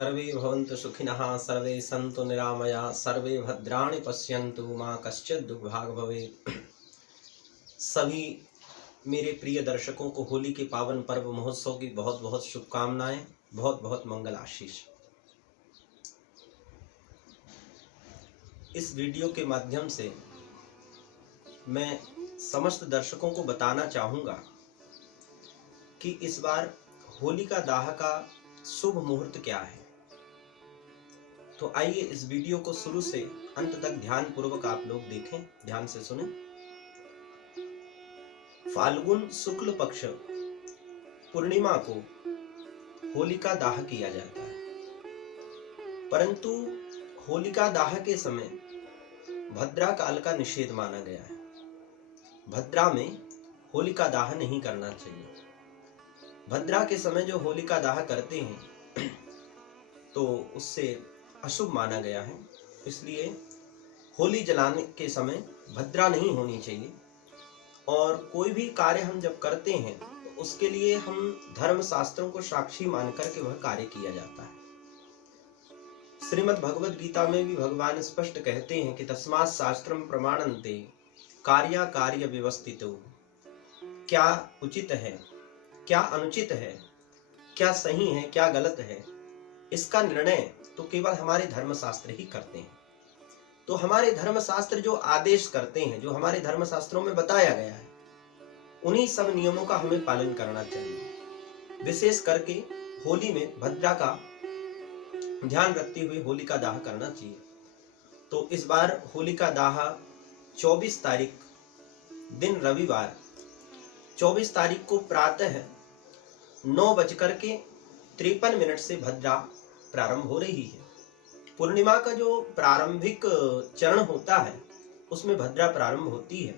सर्वे भवन्तु सुखिनः सर्वे सन्तु निरामया सर्वे भद्राणि पश्यन्तु माँ कश्चित् दुर्भाग् भवेत्। सभी मेरे प्रिय दर्शकों को होली के पावन पर्व महोत्सव की बहुत बहुत शुभकामनाएं, बहुत बहुत मंगल आशीष। इस वीडियो के माध्यम से मैं समस्त दर्शकों को बताना चाहूँगा कि इस बार होलिका दाह का शुभ मुहूर्त क्या है। तो आइए इस वीडियो को शुरू से अंत तक ध्यान पूर्वक आप लोग देखें, ध्यान से सुनें। फाल्गुन शुक्ल पक्ष पूर्णिमा को होलिका दाह किया जाता है, परंतु होलिका दाह के समय भद्रा काल का निषेध माना गया है। भद्रा में होलिका दाह नहीं करना चाहिए। भद्रा के समय जो होलिका दाह करते हैं तो उससे अशुभ माना गया है, इसलिए होली जलाने के समय भद्रा नहीं होनी चाहिए। और कोई भी कार्य हम जब करते हैं तो उसके लिए हम धर्म शास्त्रों को साक्षी मान करके वह कार्य किया जाता है। श्रीमद् भगवद गीता में भी भगवान स्पष्ट कहते हैं कि तस्मात् शास्त्रम प्रमाणन्ते कार्या कार्य व्यवस्थितो। क्या उचित है, क्या अनुचित है, क्या सही है, क्या गलत है, इसका निर्णय तो केवल हमारे धर्मशास्त्र ही करते हैं। तो हमारे धर्मशास्त्र जो आदेश करते हैं, जो हमारे धर्मशास्त्रों में बताया गया है, उन्हीं सब नियमों का हमें पालन करना चाहिए। विशेष करके होली में भद्रा का ध्यान रखते हुए होलिका दाह करना चाहिए। तो इस बार होलिका दाह 24 तारीख दिन रविवार 24 तारीख को प्रातः 9:53 से भद्रा प्रारंभ हो रही है। पूर्णिमा का जो प्रारंभिक चरण होता है उसमें भद्रा प्रारंभ होती है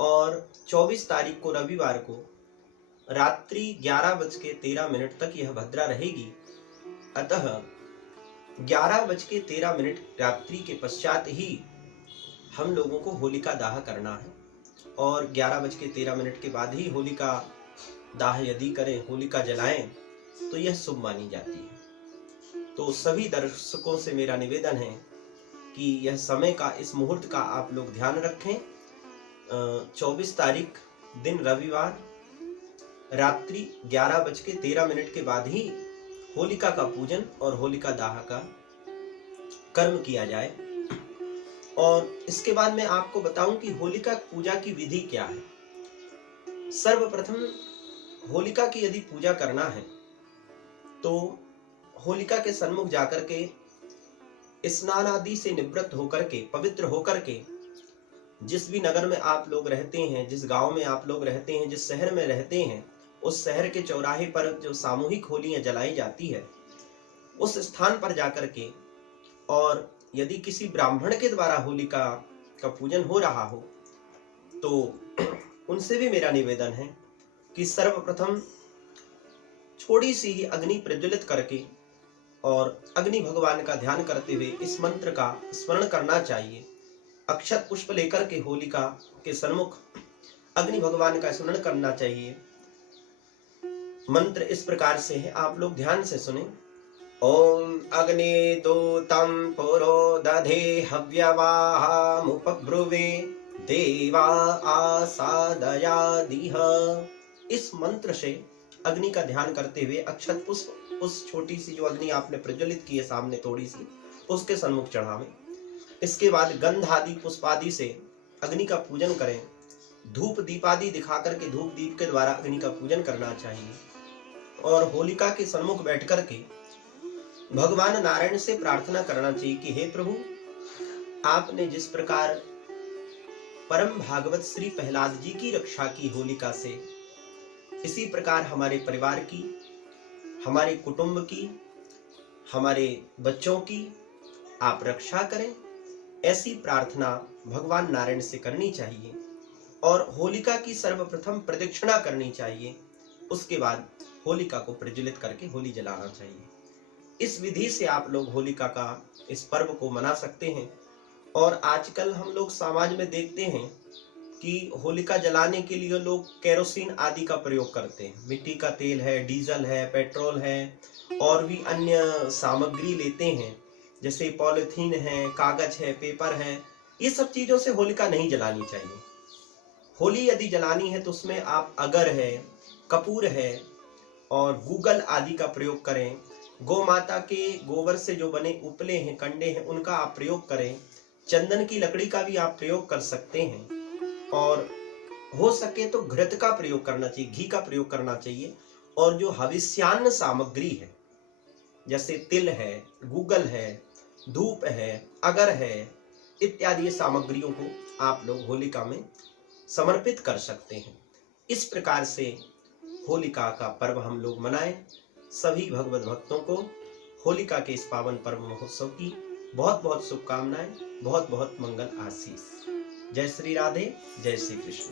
और 24 तारीख को रविवार को रात्रि 11:13 तक यह भद्रा रहेगी। अतः 11:13 रात्रि के पश्चात ही हम लोगों को होलिका दाह करना है और 11:13 के बाद ही होलिका दाह यदि करें, होलिका जलाएं, तो यह शुभ मानी जाती है। तो सभी दर्शकों से मेरा निवेदन है कि यह समय का, इस मुहूर्त का आप लोग ध्यान रखें। 24 तारीख दिन रविवार रात्रि 11:13 के बाद ही होलिका का पूजन और होलिका दाह का कर्म किया जाए। और इसके बाद मैं आपको बताऊं कि होलिका पूजा की विधि क्या है। सर्वप्रथम होलिका की यदि पूजा करना है तो होलिका के सन्मुख जाकर के स्नान आदि से निवृत्त होकर के, पवित्र होकर के, जिस भी नगर में आप लोग रहते हैं, जिस गांव में आप लोग रहते हैं, जिस शहर में रहते हैं, उस शहर के चौराहे पर जो सामूहिक होलियां जलाई जाती है उस स्थान पर जाकर के, और यदि किसी ब्राह्मण के द्वारा होलिका का पूजन हो रहा हो तो उनसे भी मेरा निवेदन है कि सर्वप्रथम थोड़ी सी ही अग्नि प्रज्वलित करके और अग्नि भगवान का ध्यान करते हुए इस मंत्र का स्मरण करना चाहिए। अक्षत पुष्प लेकर के होलिका के सन्मुख अग्नि भगवान का स्मरण करना चाहिए। मंत्र इस प्रकार से है, आप लोग ध्यान से सुने। ओम अग्नि दूतम पुरो दधे हव्यवाहामुपब्रुवे देवा आसादयादिह। इस मंत्र से अग्नि का ध्यान करते हुए अक्षत पुष्प, उस छोटी सी जो अग्नि आपने प्रज्वलित की है सामने थोड़ी सी, उसके सन्मुख चढ़ावें। इसके बाद गंध आदि पुष्पादि से अग्नि का पूजन करें। धूप दीपादि दिखा करके, धूप दीप के द्वारा अग्नि का पूजन करना चाहिए। और होलिका के सन्मुख बैठ करके भगवान नारायण से प्रार्थना करना चाहिए कि हे प्रभु, आपने जिस प्रकार परम भागवत श्री प्रहलाद जी की रक्षा की होलिका से, इसी प्रकार हमारे परिवार की, हमारे कुटुंब की, हमारे बच्चों की आप रक्षा करें। ऐसी प्रार्थना भगवान नारायण से करनी चाहिए और होलिका की सर्वप्रथम प्रदक्षिणा करनी चाहिए। उसके बाद होलिका को प्रज्वलित करके होली जलाना चाहिए। इस विधि से आप लोग होलिका का इस पर्व को मना सकते हैं। और आजकल हम लोग समाज में देखते हैं कि होलिका जलाने के लिए लोग केरोसिन आदि का प्रयोग करते हैं। मिट्टी का तेल है, डीजल है, पेट्रोल है और भी अन्य सामग्री लेते हैं, जैसे पॉलिथीन है, कागज है, पेपर है। ये सब चीजों से होलिका नहीं जलानी चाहिए। होली यदि जलानी है तो उसमें आप अगर है, कपूर है और गूगल आदि का प्रयोग करें। गौ माता के गोबर से जो बने उपले हैं, कंडे हैं, उनका आप प्रयोग करें। चंदन की लकड़ी का भी आप प्रयोग कर सकते हैं और हो सके तो घृत का प्रयोग करना चाहिए, घी का प्रयोग करना चाहिए। और जो हविष्यान्न सामग्री है, जैसे तिल है, गूगल है, धूप है, अगर है, इत्यादि सामग्रियों को आप लोग होलिका में समर्पित कर सकते हैं। इस प्रकार से होलिका का पर्व हम लोग मनाएं। सभी भगवत भक्तों को होलिका के इस पावन पर्व महोत्सव की बहुत बहुत शुभकामनाएं, बहुत बहुत मंगल आशीष। जय श्री राधे, जय श्री कृष्ण।